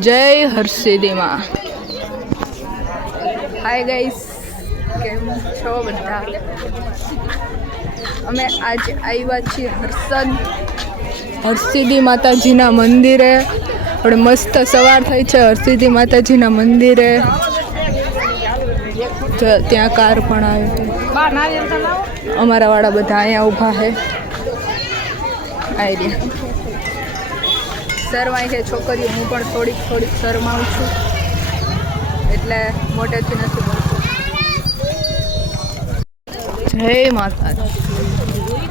જય હરસિદ્ધિ માં. Hi guys, કેમ છો બધા? અમે આજે આવ્યા છીએ હરસિદ્ધિ માતાજીના મંદિરે. આપણે મસ્ત સવાર થઈ છે હરસિદ્ધિ માતાજીના મંદિરે. ત્યાં કાર પણ આવી હતી. અમારા વાળા બધા અહીંયા ઊભા છે. આવી રહ્યા શરમાય છે છોકરીઓ. હું પણ થોડીક શરમાઉં છું, એટલે મોટેથી નથી બોલતું. જય માતાજી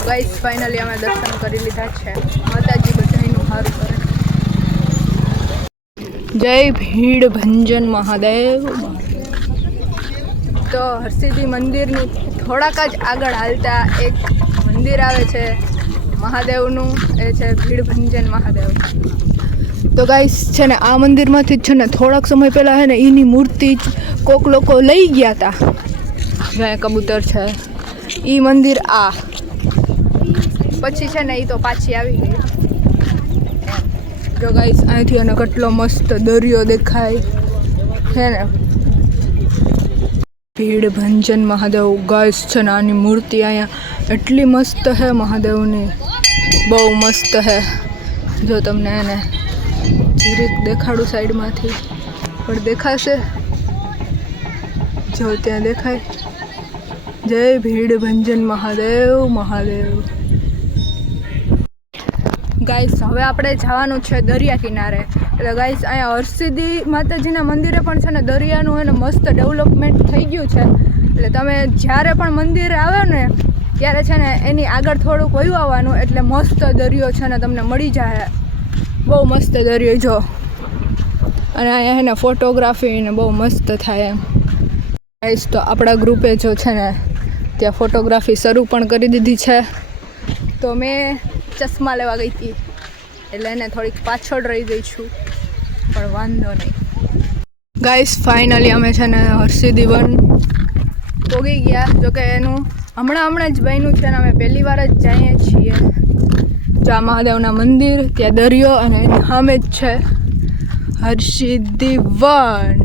ગાઈસ, ફાઇનલી અમે દર્શન કરી લીધા છે. માતાજી બધાનું સારું કરે. જય ભીડ ભંજન મહાદેવ. તો હરસિદ્ધિ મંદિરની થોડાક જ આગળ હાલતા એક મંદિર આવે છે મહાદેવનું. એ છે ભીડ ભંજન મહાદેવ. તો ગાઈસ છે ને, આ મંદિરમાંથી જ છે ને થોડાક સમય પહેલાં છે ને એની મૂર્તિ કોક લોકો લઈ ગયા હતા. જ્યાં કબૂતર છે એ મંદિર. આ પછી છે ને એ તો પાછી આવી ગઈ. જો ગાઈસ, અહીંથી અને કેટલો મસ્ત દરિયો દેખાય છે ને. ભીડ ભંજન મહાદેવ ગાઈસ છે ને, આની મૂર્તિ અહીંયા એટલી મસ્ત છે મહાદેવની, બહુ મસ્ત છે. જો તમને એને જીરીક દેખાડું સાઈડમાંથી પણ દેખાશે. જો ત્યાં દેખાય. જય ભીડ ભંજન મહાદેવ મહાદેવ. ગાઈસ, હવે આપણે જવાનું છે દરિયા કિનારે. એટલે ગાઈસ, અહીંયા હરસિદ્ધિ માતાજીના મંદિરે પણ છે ને દરિયાનું એને મસ્ત ડેવલપમેન્ટ થઈ ગયું છે. એટલે તમે જ્યારે પણ મંદિરે આવે ને ત્યારે છે ને એની આગળ થોડુંક વયું આવવાનું, એટલે મસ્ત દરિયો છે ને તમને મળી જાય. બહુ મસ્ત દરિયો જો. અને અહીંયા એને ફોટોગ્રાફી ને બહુ મસ્ત થાય એમ. ગાઈસ, તો આપણા ગ્રુપે જો છે ને ત્યાં ફોટોગ્રાફી શરૂ પણ કરી દીધી છે. તો મેં ચશ્મા લેવા ગઈ હતી એટલે એને થોડીક પાછળ રહી ગઈ છું, પણ વાંધો નહીં. ગાઈસ, ફાઇનલી અમે છે ને હરસિદ્ધિ વન પોગી ગયા. જોકે એનું હમણાં જ બન્યું છે ને અમે પહેલી વાર જ જઈએ છીએ. જો આ મહાદેવના મંદિર, ત્યાં દરિયો, અને એની સામે જ છે હરસિદ્ધિ વન.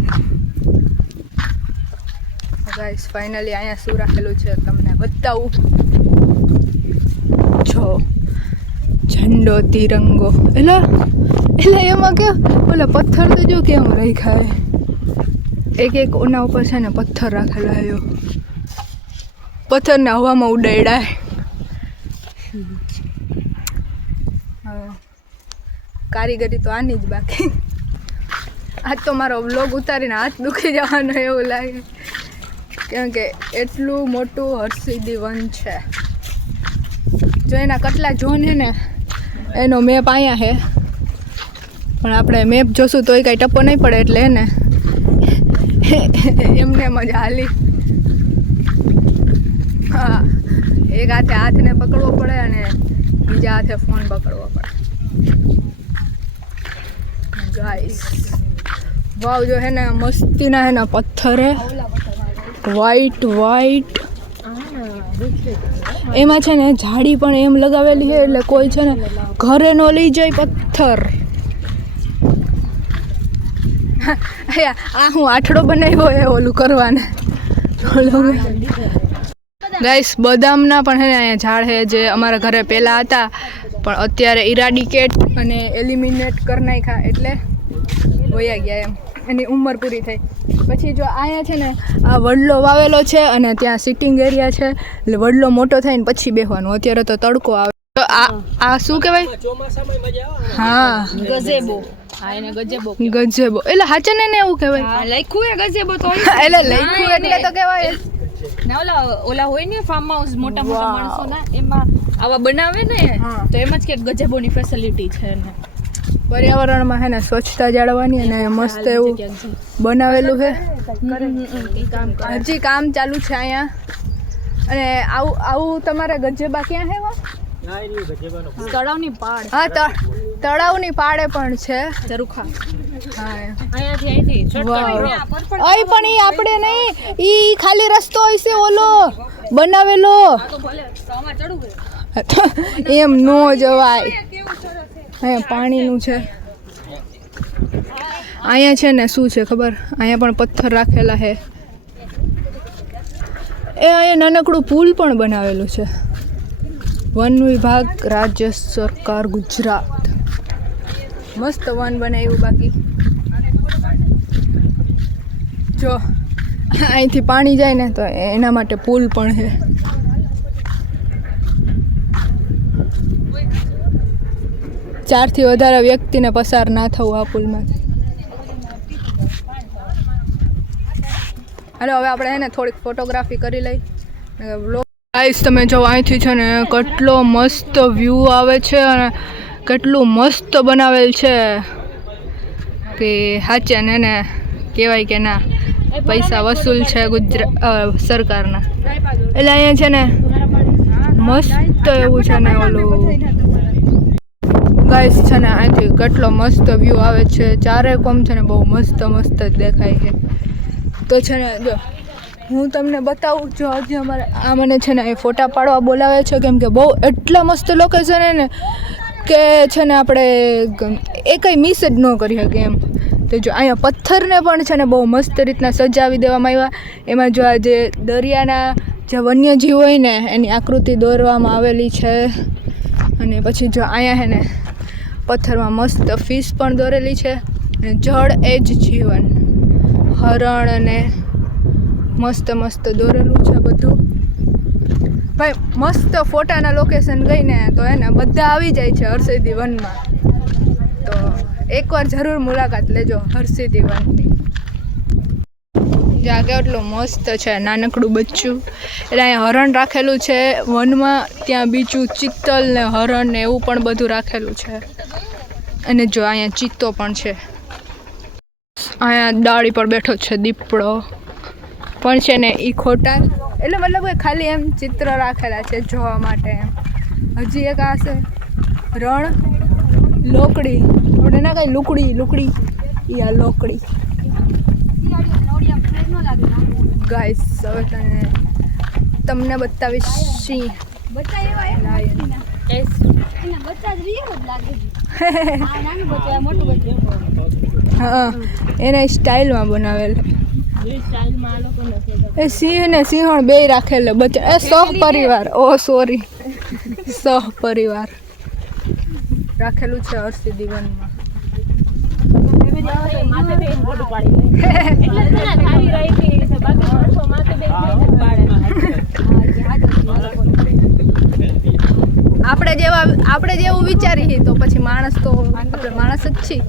ગાઈસ, ફાઇનલી અહીંયા શું રાખેલું છે તમને બતાવું. જો ઝંડો તિરંગો. એટલે એમાં કે ઓલા પથ્થર તો જો કેમ રાખ્યા. એક ઓના ઉપર છે ને પથ્થર રાખેલા. એવો પથ્થરને હવામાં ઉડાડ્યા. કારીગરી તો આની જ બાકી. આજ તો મારો વ્લોગ ઉતારીને હાથ દુખી જવાનો એવું લાગે, કેમ કે એટલું મોટું હરસિદ્ધિ વન છે. જો એના કેટલા ઝોન છે ને એનો મેપ અહીંયા છે, પણ આપણે મેપ જોશું તોય કાંઈ ટપ્પો નહીં પડે. એટલે એને એમને મજા હાલી. હા, એક હાથને પકડવો પડે અને બીજા હાથે ફોન પકડવો પડે. ગાઈસ, વાવ, જો હે ને મસ્તીના હે ને પથ્થર હે વ્હાઈટ. એમાં છે ને ઝાડી પણ એમ લગાવેલી છે, એટલે કોઈ છે ને ઘરે ન લઈ જાય પથ્થર. આ હું આઠડો બનાવ્યો એ ઓલું કરવાને. ગાઈસ, બદામના પણ છે ને અહીંયા ઝાડ છે, જે અમારા ઘરે પહેલાં હતા પણ અત્યારે ઇરાડિકેટ અને એલિમિનેટ કરી નાખ્યા, એટલે વયા ગયા એમ. એની ઉંમર પૂરી થઈ પછી. જો અહીંયા છે ને આ વડલો વાવેલો છે અને ત્યાં સિટિંગ એરિયા છે, એટલે વડલો મોટો થાય ને પછી બેસવાનું. અત્યારે તો તડકો આવે. તો આ શું કહેવાય? હા, ગઝેબો. ગઝેબો એટલે હાચે ને એવું કહેવાય. લખ્યું એ ગઝેબો તો એટલે લખ્યું એટલે તો કહેવાય ને. ઓલા હોય ને ફાર્મ હાઉસ મોટા માણસોના, એમાં આવા બનાવે ને, તો એમ જ કે ગઝેબોની ફેસિલિટી છે ને. પર્યાવરણમાં છે ને સ્વચ્છતા જાળવવાની, અને મસ્ત એવું બનાવેલું છે. હજી કામ ચાલુ છે અહીંયા. અને આવું તમારે ગજેબા ક્યાં છે? તળાવની પાડ. હા, તળાવની પાડે પણ છે. ઝરૂખા. હા, અહીંયાથી પણ ઈ આપણે નહીં, ઈ ખાલી રસ્તો હશે ઓલો બનાવેલો. એમ નો જવાય. અહીંયા પાણીનું છે. અહીંયા છે ને શું છે ખબર, અહીંયા પણ પથ્થર રાખેલા છે. એ અહીંયા નાનકડું પુલ પણ બનાવેલું છે. વન વિભાગ, રાજ્ય સરકાર, ગુજરાત. મસ્ત વન બનાવ્યું. બાકી જો અહીંથી પાણી જાય ને તો એના માટે પુલ પણ છે. ચારથી વધારે વ્યક્તિને પસાર ના થવું આ પુલમાંથી. હાલો હવે આપણે એને થોડીક ફોટોગ્રાફી કરી લઈ. ગાઈસ તમે જો અહીંથી છે ને કેટલો મસ્ત વ્યૂ આવે છે અને કેટલું મસ્ત બનાવેલ છે કે સાચે ને એને કહેવાય કે ના પૈસા વસૂલ છે સરકારના. એટલે અહીંયા છે ને મસ્ત એવું છે ને ઓલું ગાઈસ છે ને અહીંથી કેટલો મસ્ત વ્યૂ આવે છે. ચારે કોમ છે ને બહુ મસ્ત મસ્ત જ દેખાય છે. તો છે ને જો હું તમને બતાવું. જો હજી અમારે આ મને છે ને એ ફોટા પાડવા બોલાવે છે કેમ કે બહુ એટલા મસ્ત લોકેશન હે ને કે છે ને આપણે એ કંઈ મિસ જ ન કરી શકીએ એમ. તો જો અહીંયા પથ્થરને પણ છે ને બહુ મસ્ત રીતના સજાવી દેવામાં આવ્યા. એમાં જો આ જે દરિયાના જે વન્યજીવ હોય ને એની આકૃતિ દોરવામાં આવેલી છે. અને પછી જો અહીંયા છે ને પથ્થરમાં મસ્ત ફિશ પણ દોરેલી છે. અને જળ એ જ જીવન, હરણ અને મસ્ત મસ્ત દોરેલું છે બધું. ભાઈ મસ્ત ફોટાના લોકેશન ગઈને તો એને બધા આવી જાય છે હરસિદ્ધિ વનમાં. તો એકવાર જરૂર મુલાકાત લેજો હરસિદ્ધિ વનની. જ્યાં કેટલું મસ્ત છે નાનકડું બચ્ચું. એટલે અહીંયા હરણ રાખેલું છે વનમાં. ત્યાં બીજું ચિત્તલ ને હરણ ને એવું પણ બધું રાખેલું છે. અને જો અહીંયા ચિત્તો પણ છે. અહીંયા ડાળી પર બેઠો છે દીપડો પણ છે ને એ ખોટા, એટલે મતલબ કે ખાલી એમ ચિત્ર રાખેલા છે જોવા માટે એમ. હજી એક આ છે રણ લોકડી, આપણે ના કઈ લુકડી એ આ લોકડી. ગાઈસ હવે તમને બતાવીશ સિંહ. હા એને સ્ટાઇલમાં બનાવેલ. એ સિંહ ને સિંહણ બે રાખેલ બચ્ચા. એ સહપરિવાર, ઓ સોરી, સહપરિવાર રાખેલું છે હરસિદ્ધિ વનમાં. આપણે જેવું વિચારીએ તો પછી માણસ તો આપણે માણસ જ છીએ.